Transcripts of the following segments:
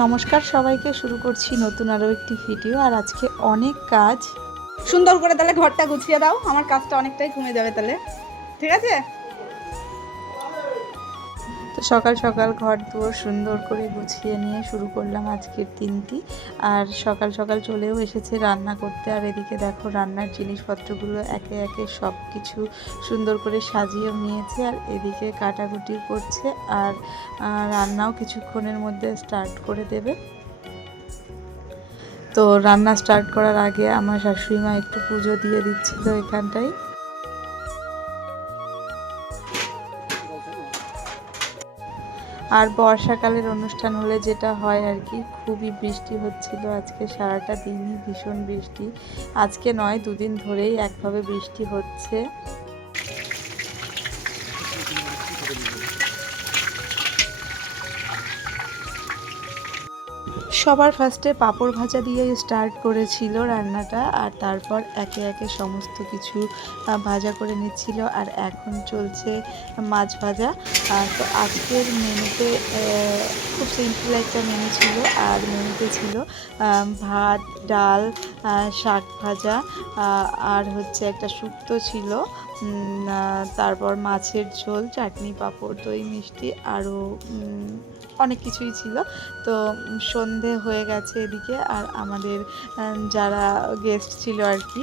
নমস্কার সবাইকে, শুরু করছি নতুন আরও একটি ভিডিও। আর আজকে অনেক কাজ। সুন্দর করে তাহলে ঘরটা গুছিয়ে দাও, আমার কাজটা অনেকটাই কমে যাবে তাহলে। ঠিক আছে। তো সকাল সকাল ঘর দুয়ার সুন্দর করে গুছিয়ে নিয়ে শুরু করলাম আজকের দিনটি। আর সকাল সকাল চলেও এসেছে রান্না করতে। আর এদিকে দেখো রান্নার জিনিসপত্রগুলো একে একে সব কিছু সুন্দর করে সাজিয়েও নিয়েছে। আর এদিকে কাটাকুটি করছে। আর রান্নাও কিছুক্ষণের মধ্যে স্টার্ট করে দেবে। তো রান্না স্টার্ট করার আগে আমার শাশুড়ি মা একটু পুজো দিয়ে দিচ্ছিল এখানটায়। আর বর্ষাকালের অনুষ্ঠান হলে যেটা হয় আর কি, খুবই বৃষ্টি হচ্ছিল আজকে সারাটা দিনই, ভীষণ বৃষ্টি। আজকে নয়, দুদিন ধরেই একভাবে বৃষ্টি হচ্ছে। সবার ফার্স্টে পাঁপড় ভাজা দিয়ে স্টার্ট করেছিল রান্নাটা। আর তারপর একে একে সমস্ত কিছু ভাজা করে নিচ্ছিল। আর এখন চলছে মাছ ভাজা। তো আজকের মেনুতে খুব সিম্পল একটা মেনু ছিল। আর মেনুতে ছিল ভাত, ডাল, শাক ভাজা, আর হচ্ছে একটা শুক্তো ছিল, তারপর মাছের ঝোল, চাটনি, পাঁপড়, দই, মিষ্টি, আরও অনেক কিছুই ছিল। তো সন্ধে হয়ে গেছে এদিকে। আর আমাদের যারা গেস্ট ছিল আর কি,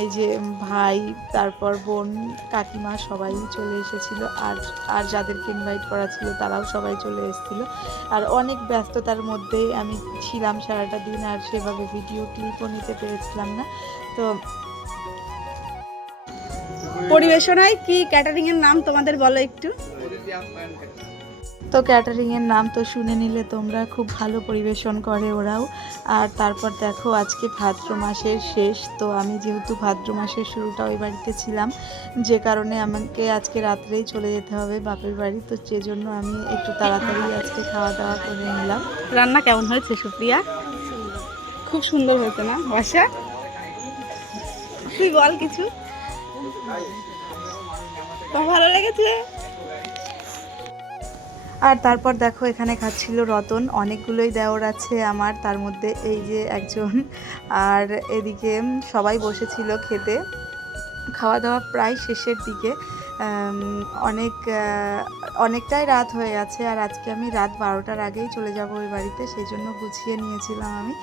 এই যে ভাই, তারপর বোন, কাকিমা সবাই চলে এসেছিল। আর যাদেরকে ইনভাইট করা ছিল তারাও সবাই চলে এসেছিল। আর অনেক ব্যস্ততার মধ্যেই আমি ছিলাম সারাটা দিন, আর সেভাবে ভিডিও ক্লিপও নিতে পেরেছিলাম না। তো পরিবেশনায় কি ক্যাটারিং এর নাম তোমাদের বলো একটু। তো ক্যাটারিংয়ের নাম তো শুনে নিলে তোমরা, খুব ভালো পরিবেশন করে ওরাও। আর তারপর দেখো আজকে ভাদ্র মাসের শেষ। তো আমি যেহেতু ভাদ্র মাসের শুরুটা ওই বাড়িতে ছিলাম, যে কারণে আমাকে আজকে রাত্রেই চলে যেতে হবে বাপের বাড়ি। তো সেজন্য আমি একটু তাড়াতাড়ি আজকে খাওয়া দাওয়া করে নিলাম। রান্না কেমন হয়েছে সুপ্রিয়া? খুব সুন্দর হয়েছে না বাসা? তুই বল কিছু। ভালো লেগেছে। আর তারপর দেখো এখানে খাচ্ছিল রতন। অনেকগুলোই দেওর আছে আমার, তার মধ্যে এই যে একজন। আর এদিকে সবাই বসেছিল খেতে। খাওয়া দাওয়া প্রায় শেষের দিকে। অনেকটাই রাত হয়ে গেছে। আর আজকে আমি রাত 12টার আগেই চলে যাব ওই বাড়িতে, সেই জন্য গুছিয়ে নিয়েছিলাম আমি।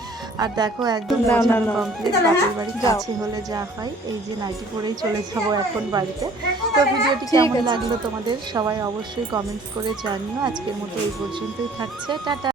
আর দেখো একদম গোছানো কমপ্লিট। বাপের বাড়ি কাছে হলে যা হয়, এই যে নাইটি পরেই চলে যাব এখন বাড়িতে। তো ভিডিওটি কেমন লাগলো তোমাদের সবাই অবশ্যই কমেন্টস করে জানিও। আজকের মতো এই পর্যন্তই থাকছে, টাটা।